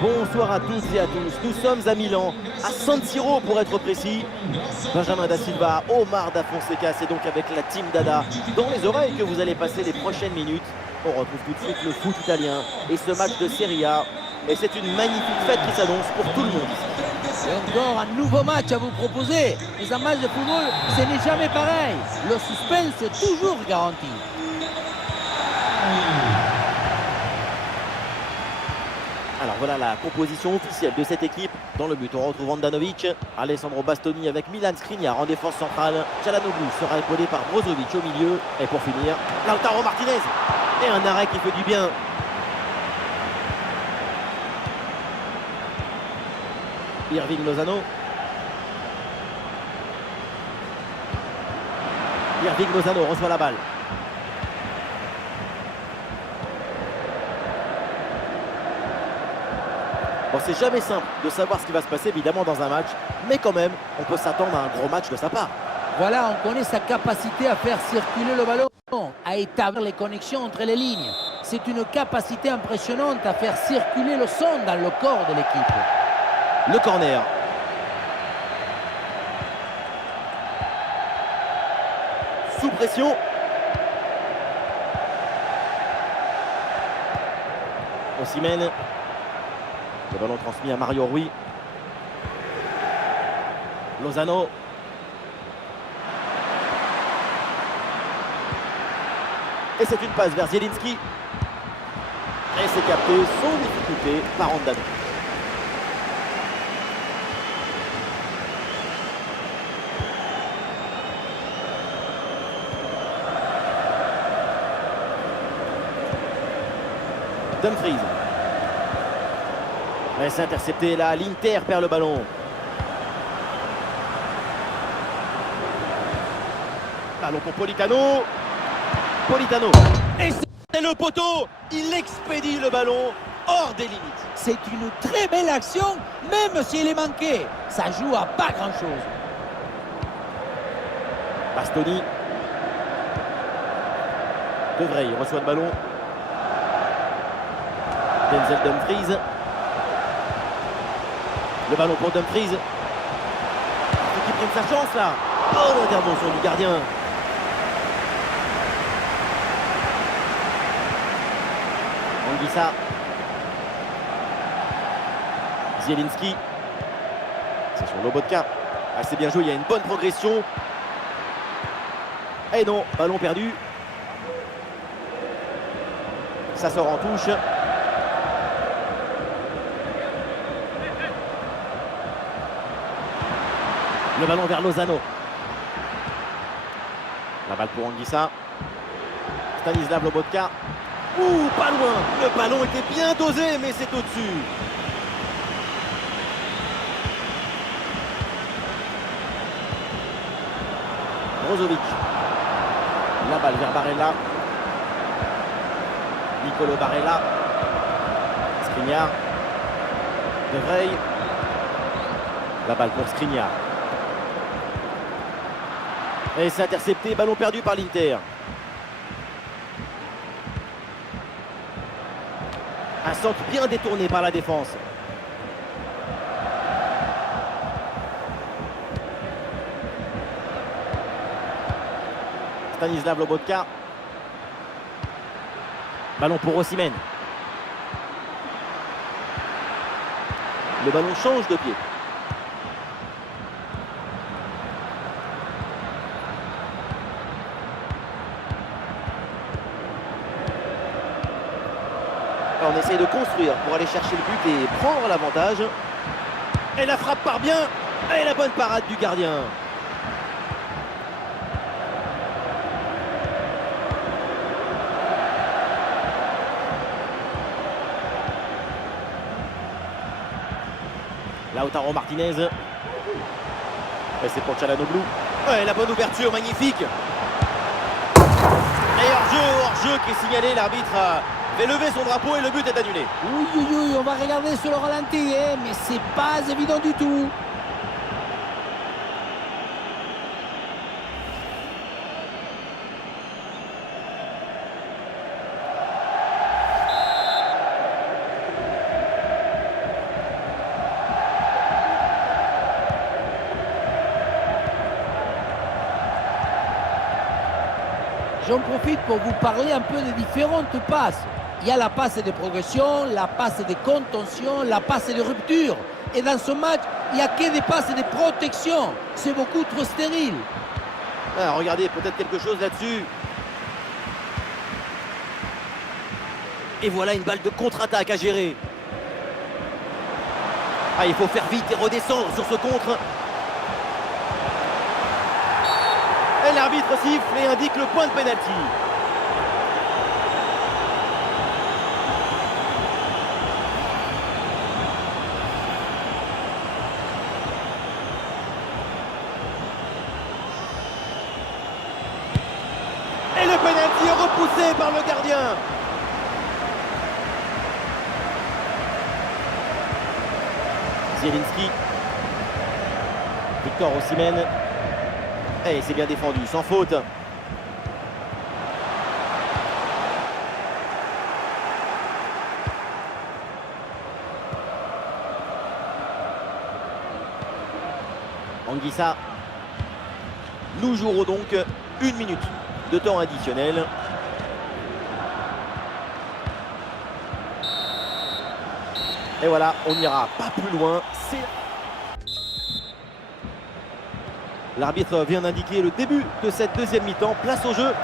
Bonsoir à toutes et à tous. Nous sommes à Milan, à San Siro pour être précis. Benjamin Da Silva, Omar Da Fonseca, c'est donc avec la team Dada dans les oreilles que vous allez passer les prochaines minutes. On retrouve tout de suite le foot italien et ce match de Serie A. Et c'est une magnifique fête qui s'annonce pour tout le monde ici. Et encore un nouveau match à vous proposer. Mais un match de football, ce n'est jamais pareil. Le suspense est toujours garanti. Alors voilà la composition officielle de cette équipe. Dans le but, on retrouve Handanovic, Alessandro Bastoni avec Milan Skriniar en défense centrale. Çalhanoğlu sera épaulé par Brozovic au milieu. Et pour finir, Lautaro Martinez. Et un arrêt qui fait du bien. Irving Lozano. Irving Lozano reçoit la balle. Bon, c'est jamais simple de savoir ce qui va se passer évidemment dans un match, mais quand même, on peut s'attendre à un gros match de sa part. Voilà, on connaît sa capacité à faire circuler le ballon, à établir les connexions entre les lignes. C'est une capacité impressionnante à faire circuler le son dans le corps de l'équipe. Le corner. Sous pression. Osimhen. Le ballon transmis à Mario Rui. Lozano. Et c'est une passe vers Zielinski. Et c'est capté sans difficulté par Handanovic. Dumfries. Mais c'est intercepté là, l'Inter perd le ballon. Ballon pour Politano. Politano. Et c'est le poteau. Il expédie le ballon hors des limites. C'est une très belle action, même s'il est manqué. Ça joue à pas grand-chose. Bastoni. De Vrij reçoit le ballon. Denzel Dumfries. Le ballon pour Dumfries. Qui prend sa chance là. Oh, l'intervention du gardien. Anguissa. Zielinski. C'est sur Lobotka. Assez bien joué, il y a une bonne progression. Et non, ballon perdu. Ça sort en touche. Le ballon vers Lozano. La balle pour Anguissa. Stanislav Lobotka. Ouh, pas loin. Le ballon était bien dosé, mais c'est au-dessus. Brozovic. La balle vers Barella. Nicolo Barella. Skriniar. De Vrij. La balle pour Skriniar. Et c'est intercepté, ballon perdu par l'Inter. Un centre bien détourné par la défense. Stanislav Lobotka. Ballon pour Osimhen. Le ballon change de pied. On essaye de construire pour aller chercher le but et prendre l'avantage. Et la frappe part bien. Et la bonne parade du gardien. Lautaro Martinez. Et c'est pour Çalhanoğlu. Et la bonne ouverture, magnifique. Et hors-jeu qui est signalé. L'arbitre a fait lever son drapeau et le but est annulé. Oui, oui, oui, on va regarder sur le ralenti, hein, mais c'est pas évident du tout. J'en profite pour vous parler un peu des différentes passes. Il y a la passe de progression, la passe de contention, la passe de rupture. Et dans ce match, il n'y a que des passes de protection. C'est beaucoup trop stérile. Ah, regardez, peut-être quelque chose là-dessus. Et voilà une balle de contre-attaque à gérer. Ah, il faut faire vite et redescendre sur ce contre. Et l'arbitre siffle et indique le point de pénalty. Et le pénalty est repoussé par le gardien. Zielinski. Victor Osimhen. Et c'est bien défendu, sans faute. Anguissa. Nous jouerons donc 1 minute de temps additionnel. Et voilà, on n'ira pas plus loin. L'arbitre vient d'indiquer le début de cette deuxième mi-temps. Place au jeu.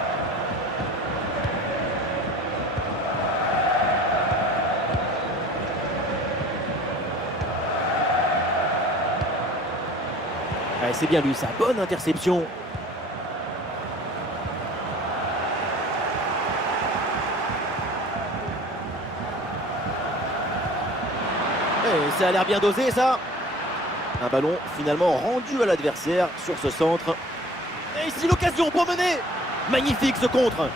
Ouais, c'est bien lui, sa bonne interception. Et ça a l'air bien dosé, ça. Un ballon finalement rendu à l'adversaire sur ce centre. Et ici l'occasion pour mener. Magnifique ce contre.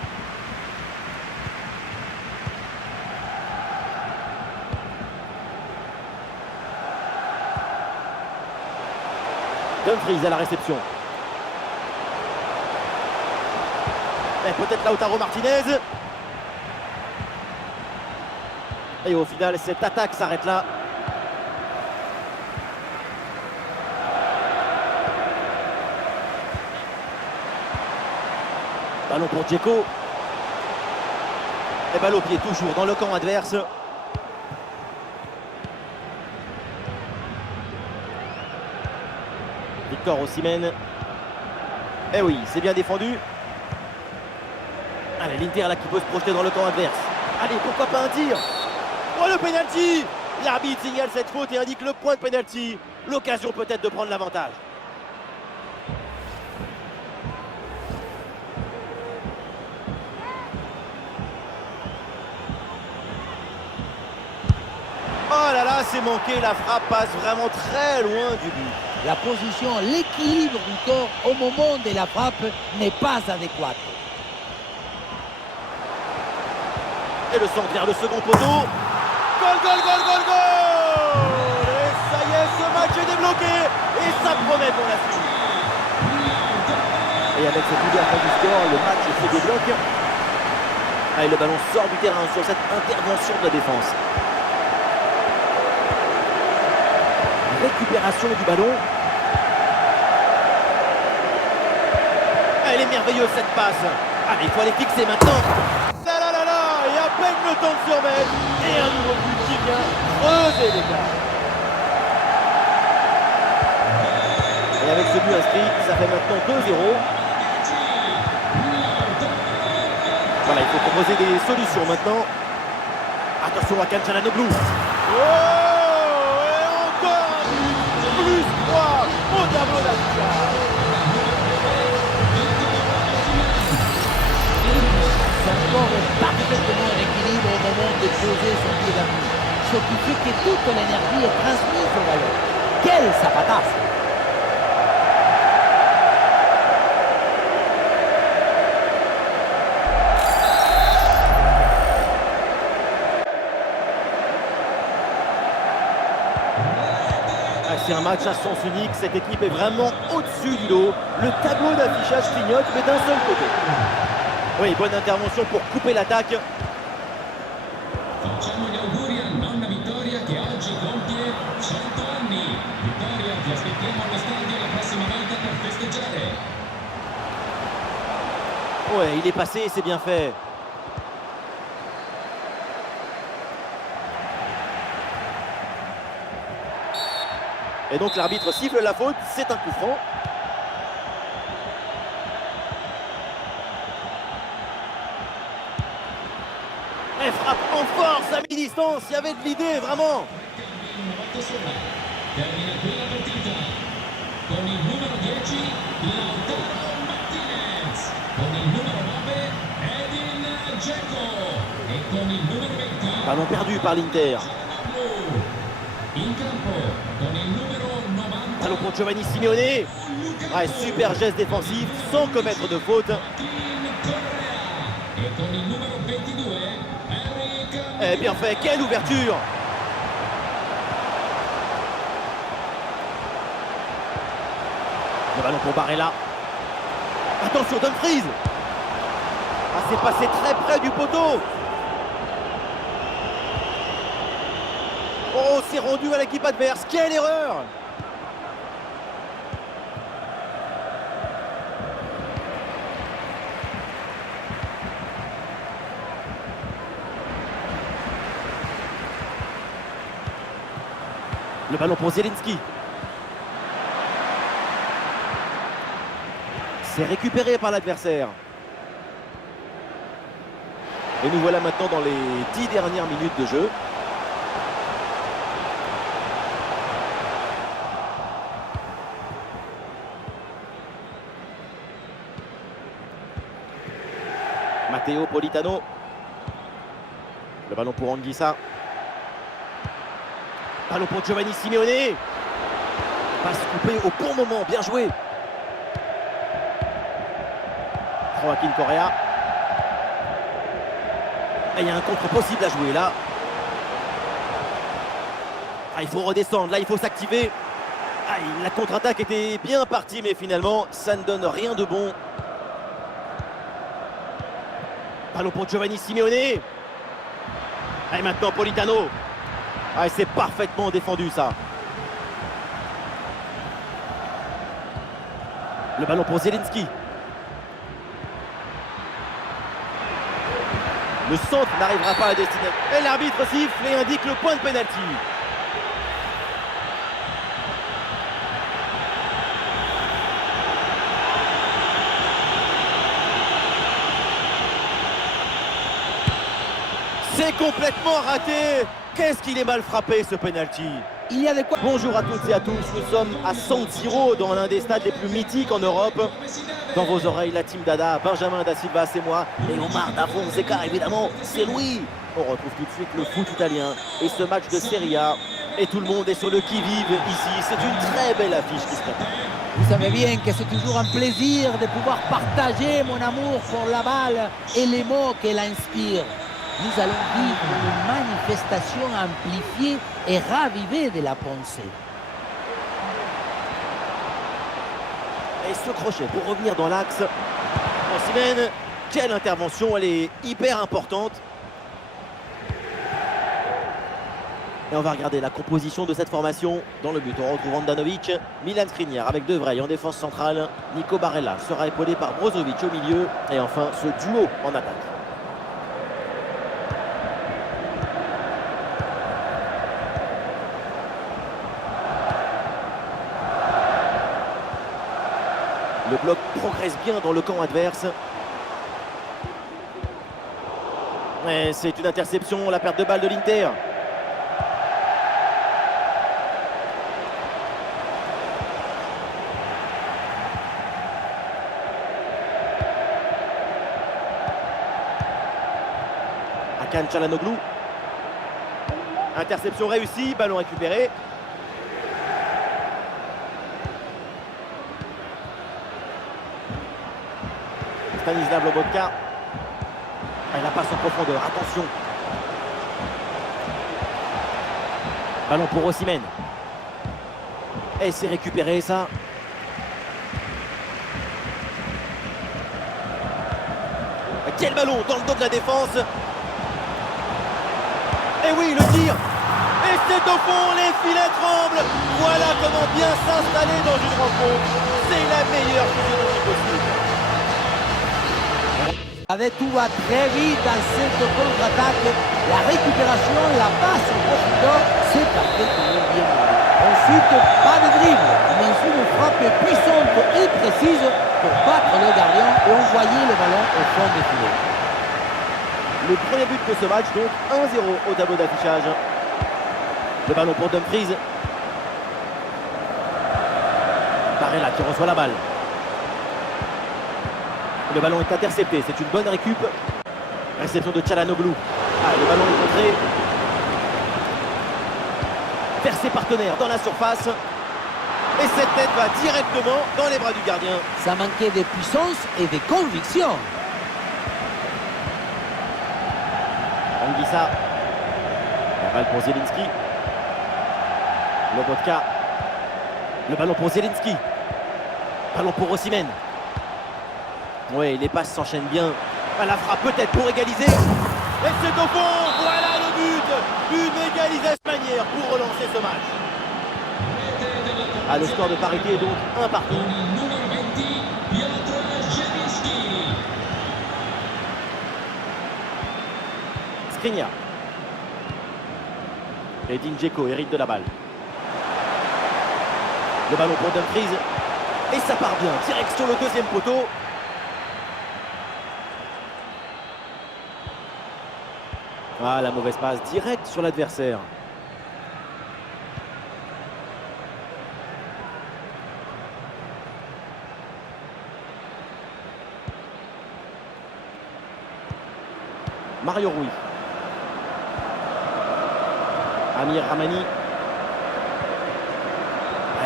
Dumfries à la réception. Et peut-être Lautaro Martinez. Et au final, cette attaque s'arrête là. Ballon pour Dzeko. Et balle au pied toujours dans le camp adverse. Victor Osimhen. Eh oui, c'est bien défendu. Allez, l'Inter là qui peut se projeter dans le camp adverse. Allez, pourquoi pas un tir. Oh, le penalty. L'arbitre signale cette faute et indique le point de penalty. L'occasion peut-être de prendre l'avantage. Oh là là, c'est manqué, la frappe passe vraiment très loin du but. La position, l'équilibre du corps au moment de la frappe n'est pas adéquate. Et le centre vers le second poteau. Goal, goal, goal, goal, goal. Et ça y est, ce match est débloqué. Et ça promet pour la suite. Et avec cette ouverture du score, le match se débloque. Ah, et le ballon sort du terrain sur cette intervention de la défense. Récupération du ballon. Elle est merveilleuse cette passe. Allez, il faut aller fixer maintenant. Là là là là, et à peine le temps de se remettre. Et un nouveau but qui vient creuser l'écart. Et avec ce but inscrit, ça fait maintenant 2-0. Voilà, il faut proposer des solutions maintenant. Attention à Calhanoglu. Oh! Plus 3 au tableau d'affichage. Son corps est parfaitement en équilibre au moment de poser son pied d'appui. Ce qui fait que toute l'énergie est transmise au ballon. Quel zapatasse! C'est un match à sens unique, cette équipe est vraiment au-dessus du lot. Le tableau d'affichage clignote, mais d'un seul côté. Oui, bonne intervention pour couper l'attaque. Facciamo gli auguri a nonna Vittoria che oggi compie 100 anni. Vittoria, ti aspettiamo allo stadio la prossima volta per festeggiare. Ouais, il est passé, c'est bien fait. Et donc l'arbitre siffle la faute, c'est un coup franc. Et frappe en force à mi-distance, il y avait de l'idée, vraiment. Termina qui la partita con il numero 10 Lautaro Martinez, con il numero 9 Edin Dzeko e con il numero 20 Ballon perdu par l'Inter. in campo con il numero 90 Ballon pour Giovanni Simeone. Ouais, super geste défensif sans commettre de faute. Joaquin Correa e con il numero 22 Eric Eh bien fait, quelle ouverture. Le ballon pour Barella. Attention, Dumfries. Ah, c'est passé très près du poteau. Oh, c'est rendu à l'équipe adverse. Quelle erreur. Le ballon pour Zielinski. C'est récupéré par l'adversaire. Et nous voilà maintenant dans les 10 dernières minutes de jeu. Matteo Politano. Le ballon pour Anguissa. Ballon pour Giovanni Simeone. Passe coupée au bon moment, bien joué. Joaquin Correa. Et il y a un contre possible à jouer là. Ah, il faut redescendre, là il faut s'activer. Ah, la contre-attaque était bien partie, mais finalement ça ne donne rien de bon. Ballon pour Giovanni Simeone. Et maintenant Politano. Ah, c'est parfaitement défendu ça. Le ballon pour Zielinski. Le centre n'arrivera pas à destination. Et l'arbitre siffle et indique le point de pénalty. C'est complètement raté. Qu'est-ce qu'il est mal frappé ce penalty. Il y a de quoi. Bonjour à toutes et à tous, nous sommes à San Siro, dans l'un des stades les plus mythiques en Europe. Dans vos oreilles, la team Dada, Benjamin Da Silva, c'est moi, et Omar Da Fonseca, évidemment, c'est lui. On retrouve tout de suite le foot italien et ce match de Serie A. Et tout le monde est sur le qui-vive ici. C'est une très belle affiche qui se prépare. Vous savez bien que c'est toujours un plaisir de pouvoir partager mon amour pour la balle et les mots qu'elle inspire. Nous allons vivre une manifestation amplifiée et ravivée de la pensée. Et ce crochet pour revenir dans l'axe. Osimhen, quelle intervention, elle est hyper importante. Et on va regarder la composition de cette formation. Dans le but, on retrouve Handanovic, Milan Skriniar avec De Vrij en défense centrale. Nico Barella sera épaulé par Brozovic au milieu. Et enfin, ce duo en attaque. Le bloc progresse bien dans le camp adverse. Mais c'est une interception, la perte de balle de l'Inter. Hakan Çalhanoğlu. Interception réussie, ballon récupéré. Stanislav Lobotka. Il la passe en profondeur, attention. Ballon pour Osimhen. Et c'est récupéré ça. Quel ballon dans le dos de la défense. Et oui, le tir. Et c'est au fond, les filets tremblent. Voilà comment bien s'installer dans une rencontre. C'est la meilleure physionomie possible. Avec tout va très vite dans cette contre-attaque. La récupération, la passe en profondeur, c'est parfaitement bien. Ensuite, pas de dribble, mais une frappe puissante et précise pour battre le gardien et envoyer le ballon au fond des filets. Le premier but de ce match, donc 1-0 au tableau d'affichage. Le ballon pour Dumfries. Barella qui reçoit la balle. Le ballon est intercepté, c'est une bonne récup. Réception de Çalhanoğlu. Le ballon est contré. Vers ses partenaires dans la surface. Et cette tête va directement dans les bras du gardien. Ça manquait de puissance et de conviction. Anguissa. La balle pour Zielinski. Lobotka. Le ballon pour Zielinski. Ballon pour Osimhen. Oui, les passes s'enchaînent bien. La frappe peut-être pour égaliser. Et c'est au fond. Voilà le but. Une égalisation manière pour relancer ce match. Le score de parité est donc 1 partout. Con il numero 20, Piotr Zielinski. Skriniar. Edin Dzeko hérite de la balle. Le ballon pour Dumfries. Et ça part bien. Direct sur le deuxième poteau. La mauvaise passe directe sur l'adversaire. Mario Rui. Amir Rrahmani.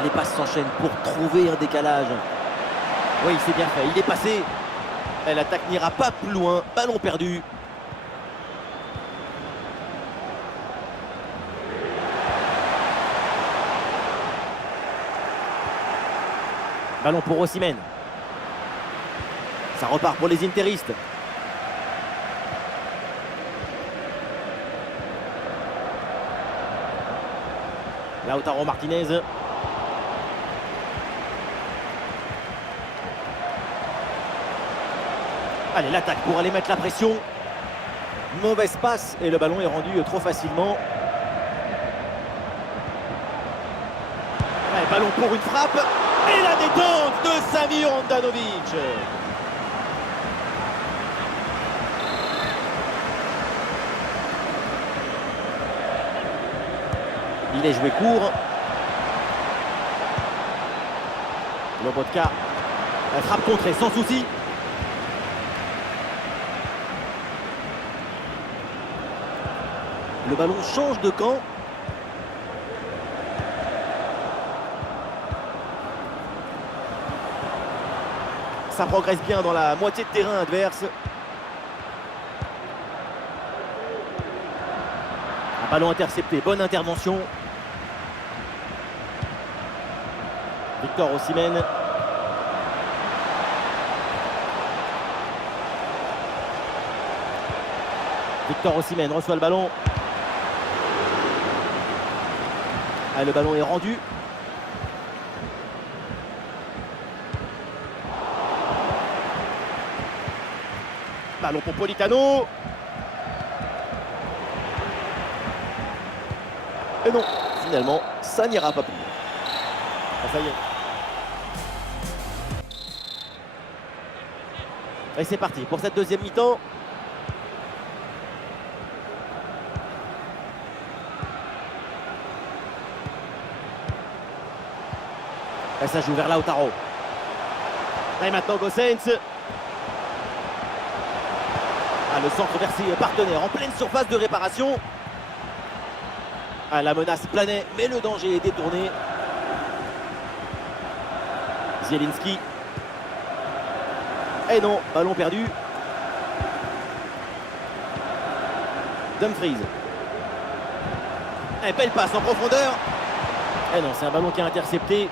Les passes s'enchaînent pour trouver un décalage. Oui, c'est bien fait. Il est passé. L'attaque n'ira pas plus loin. Ballon perdu. Ballon pour Osimhen. Ça repart pour les interistes. Lautaro Martinez. Allez, l'attaque pour aller mettre la pression. Mauvaise passe et le ballon est rendu trop facilement. Ballon pour une frappe. Et la détente de Samir Handanovic. Il est joué court. Lobotka. Frappe contrée sans souci. Le ballon change de camp. Ça progresse bien dans la moitié de terrain adverse. Un ballon intercepté, bonne intervention. Victor Osimhen. Victor Osimhen reçoit le ballon. Le ballon est rendu. Ballon pour Politano. Et non, finalement, ça n'ira pas plus. Ça y est. Et c'est parti pour cette deuxième mi-temps. Et ça joue vers Lautaro. Et maintenant Gosens. Le centre vers ses partenaires en pleine surface de réparation. La menace planait, mais le danger est détourné. Zielinski. Et non, ballon perdu. Dumfries. Belle passe en profondeur. Et non, c'est un ballon qui a intercepté.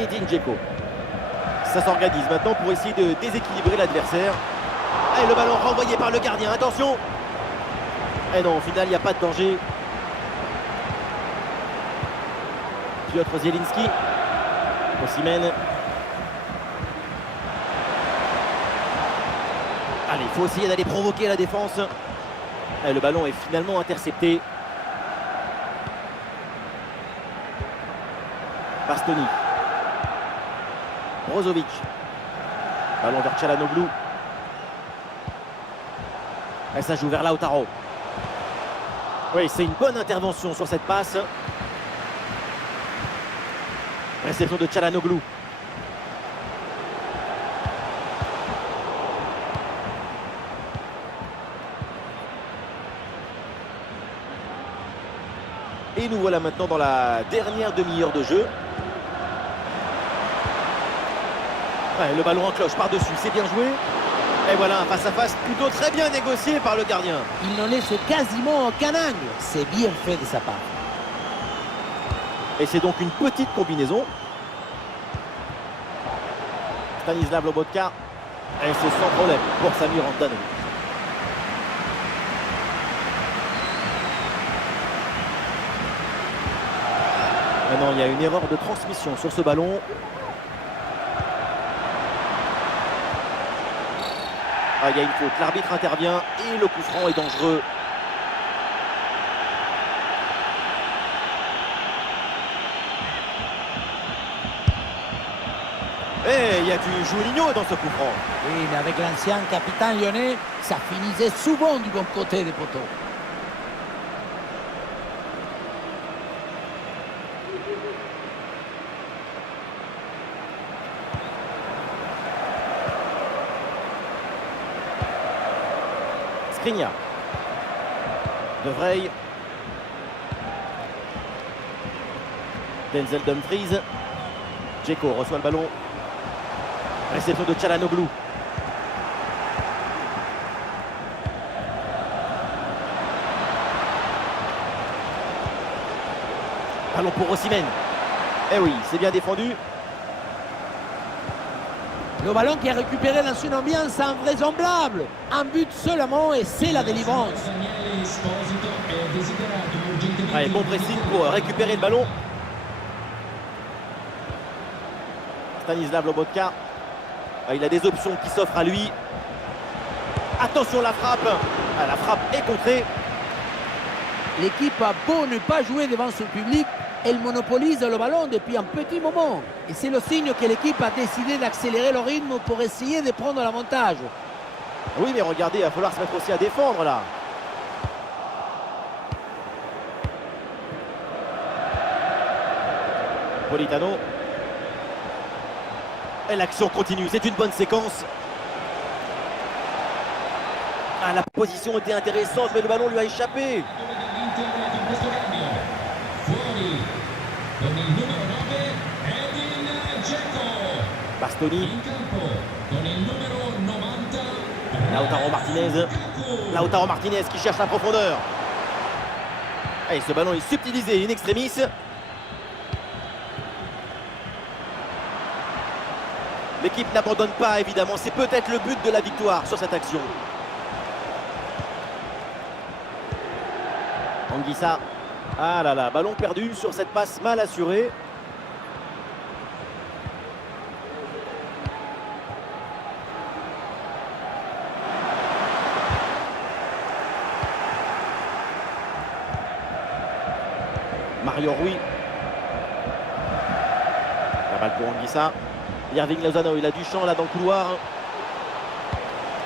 Edin Dzeko. Ça s'organise maintenant pour essayer de déséquilibrer l'adversaire. Et le ballon renvoyé par le gardien. Attention. Et non, au final, il n'y a pas de danger. Piotr Zielinski. Osimhen. Allez, il faut essayer d'aller provoquer la défense. Et le ballon est finalement intercepté. Bastoni. Brozovic. Ballon vers Çalhanoğlu. Et ça joue vers Lautaro. Oui, c'est une bonne intervention sur cette passe. Réception de Çalhanoğlu. Et nous voilà maintenant dans la dernière demi-heure de jeu. Ouais, le ballon en cloche par-dessus, c'est bien joué. Et voilà, un face-à-face plutôt très bien négocié par le gardien. Il n'en laisse quasiment aucun angle. C'est bien fait de sa part. Et c'est donc une petite combinaison. Stanislav Lobotka. Et c'est sans problème pour Samir Handanović. Maintenant, il y a une erreur de transmission sur ce ballon. Ah, il y a une faute. L'arbitre intervient et le coup franc est dangereux. Et il y a du Juninho dans ce coup franc. Oui, mais avec l'ancien capitaine lyonnais, ça finissait souvent du bon côté des poteaux. Skriniar. De Vrij. Denzel Dumfries. Dzeko reçoit le ballon. Réception de Çalhanoğlu. Ballon pour Osimhen. Eh oui, c'est bien défendu. Le ballon qui est récupéré dans une ambiance invraisemblable. Un but seulement et c'est la délivrance. Allez, bon pressing pour récupérer le ballon. Stanislav Lobotka. Il a des options qui s'offrent à lui. Attention la frappe. La frappe est contrée. L'équipe a beau ne pas jouer devant son public, elle monopolise le ballon depuis un petit moment. Et c'est le signe que l'équipe a décidé d'accélérer le rythme pour essayer de prendre l'avantage. Oui, mais regardez, il va falloir se mettre aussi à défendre là. Politano. Et l'action continue, c'est une bonne séquence. Ah, la position était intéressante, mais le ballon lui a échappé. Bastoni. Lautaro Martinez. Lautaro Martinez qui cherche la profondeur. Et ce ballon est subtilisé in extremis. L'équipe n'abandonne pas, évidemment. C'est peut-être le but de la victoire sur cette action. Anguissa. Ah là là, ballon perdu sur cette passe mal assurée. Mario Rui. La balle pour Anguissa. Yerving Lozano, il a du champ là dans le couloir.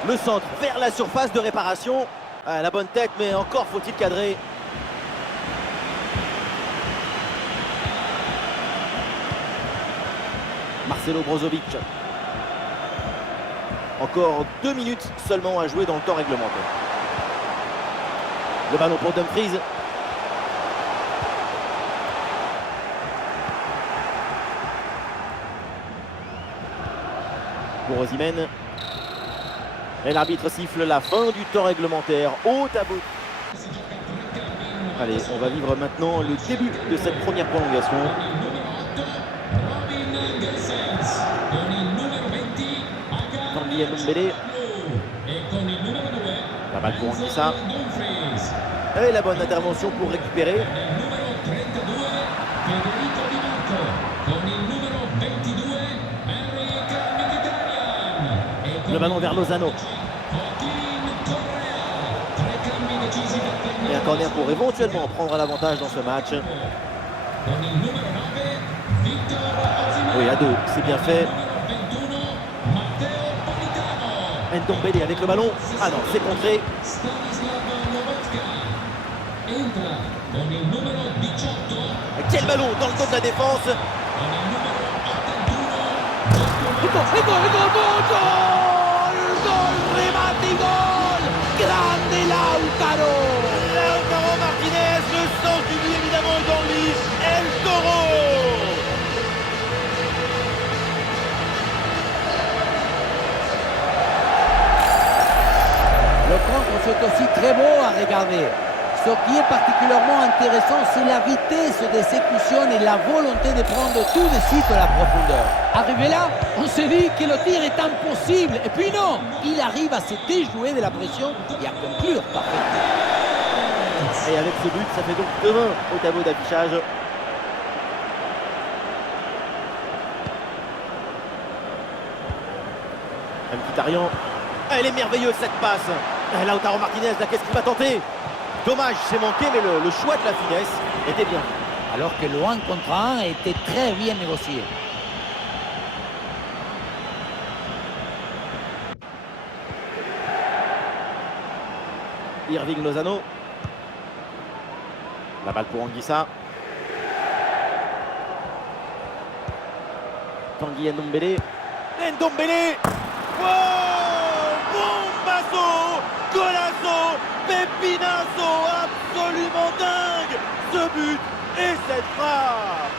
Le centre vers la surface de réparation. Ah, la bonne tête, mais encore faut-il cadrer. Marcelo Brozovic. Encore 2 minutes seulement à jouer dans le temps réglementaire. Le ballon pour Dumfries. Pour Osimhen. Et l'arbitre siffle la fin du temps réglementaire au tableau. Allez, on va vivre maintenant le début de cette première prolongation. Tanguy Ndombele. La balle pour Anguissa. Et la bonne intervention pour récupérer. Numero 32 Federico Di Marco con il numero 22 Eric Mkhitaryan e con Le ballon vers Lozano. Joaquin Correa. 3 cambi decisi per Et un corner pour éventuellement prendre l'avantage dans ce match. con il numero 9 Victor Osimhen. Oui, à 2, c'est bien fait. Numero 21 Matteo Politano. Ndombele avec le ballon. Ah non, c'est contré. Stanislav Lobotka entra con il numero 18 Quel ballon dans le dos de la défense. con il numero 81 Gol, remate, gol, grande Lautaro. Lautaro Martinez, le sens du but évidemment est dans lui. El Toro. Le contre, c'est aussi très beau à regarder. Ce qui est particulièrement intéressant, c'est la vitesse d'exécution et la volonté de prendre tout de suite la profondeur. Arrivé là, on se dit que le tir est impossible. Et puis non, il arrive à se déjouer de la pression et à conclure parfaitement. Et avec ce but, ça fait donc 2-1 au tableau d'affichage. Mkhitaryan. Elle est merveilleuse cette passe. Lautaro Martinez, là, qu'est-ce qu'il va tenter? Dommage, c'est manqué, mais le choix de la finesse était bien. Alors que le 1 contre 1 était très bien négocié. Irving Lozano. La balle pour Anguissa. Tanguy Ndombele. Ndombele. Wow! Bombasso! Golasso! Pepinasso! Absolument dingue! Ce but et cette frappe!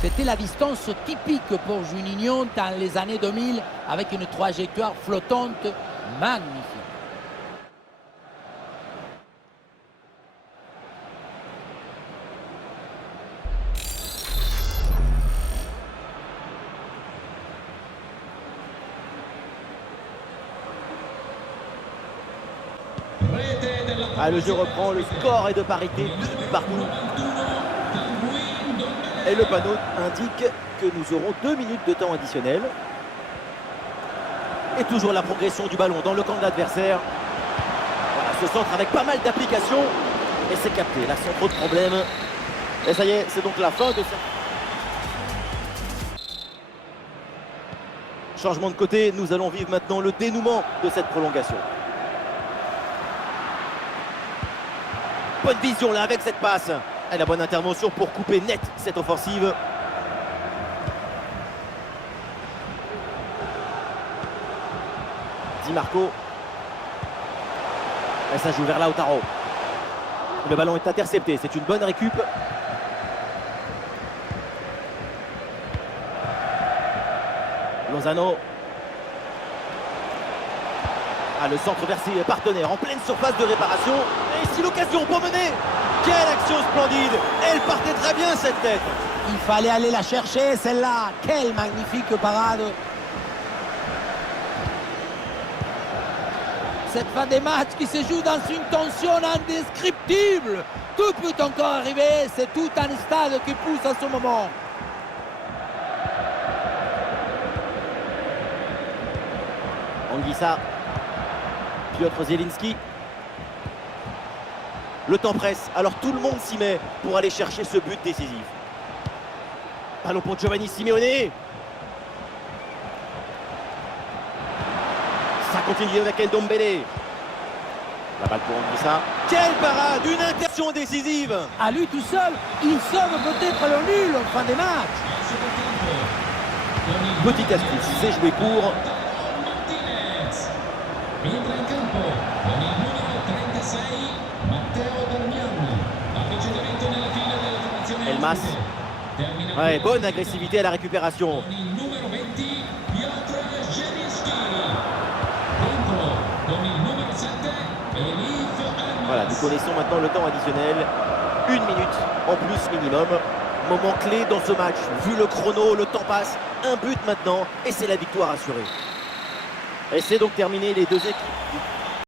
C'était la distance typique pour Juninho dans les années 2000 avec une trajectoire flottante magnifique. Ah, le jeu reprend, le score est de parité, 2 buts partout. Et le panneau indique que nous aurons 2 minutes de temps additionnel. Et toujours la progression du ballon dans le camp de l'adversaire. Voilà, ce centre avec pas mal d'applications. Et c'est capté, là sans trop de problèmes. Et ça y est, c'est donc la fin de ça. Changement de côté, nous allons vivre maintenant le dénouement de cette prolongation. Bonne vision là avec cette passe. Et la bonne intervention pour couper net cette offensive. Di Marco. Et ça joue vers Lautaro. Le ballon est intercepté, c'est une bonne récup. Lozano. Ah, le centre vers ses partenaires en pleine surface de réparation. Et ici l'occasion pour mener. Quelle action splendide. Elle partait très bien cette tête. Il fallait aller la chercher celle-là. Quelle magnifique parade. Cette fin de match qui se joue dans une tension indescriptible. Tout peut encore arriver. C'est tout un stade qui pousse à ce moment. Anguissa. Piotr Zielinski. Le temps presse, alors tout le monde s'y met pour aller chercher ce but décisif. Ballon pour Giovanni Simeone. Ça continue avec Ndombele. La balle pour Anguissa. Quelle parade, une interception décisive. À lui tout seul, il sauve peut-être le nul en fin de match. Petite astuce, c'est joué court. Entra in campo con il numero 36 Matteo Darmian. Avvicinamento nella fila della formazione. Elmas. Ouais, bonne agressivité à la récupération. Con il numero 20 Piotr Zielinski. Dentro con il numero 7 Elif Elmas. Voilà, nous connaissons maintenant le temps additionnel. 1 minute en plus minimum. Moment clé dans ce match. Vu le chrono, le temps passe. Un but maintenant et c'est la victoire assurée. Et c'est donc terminé, les deux équipes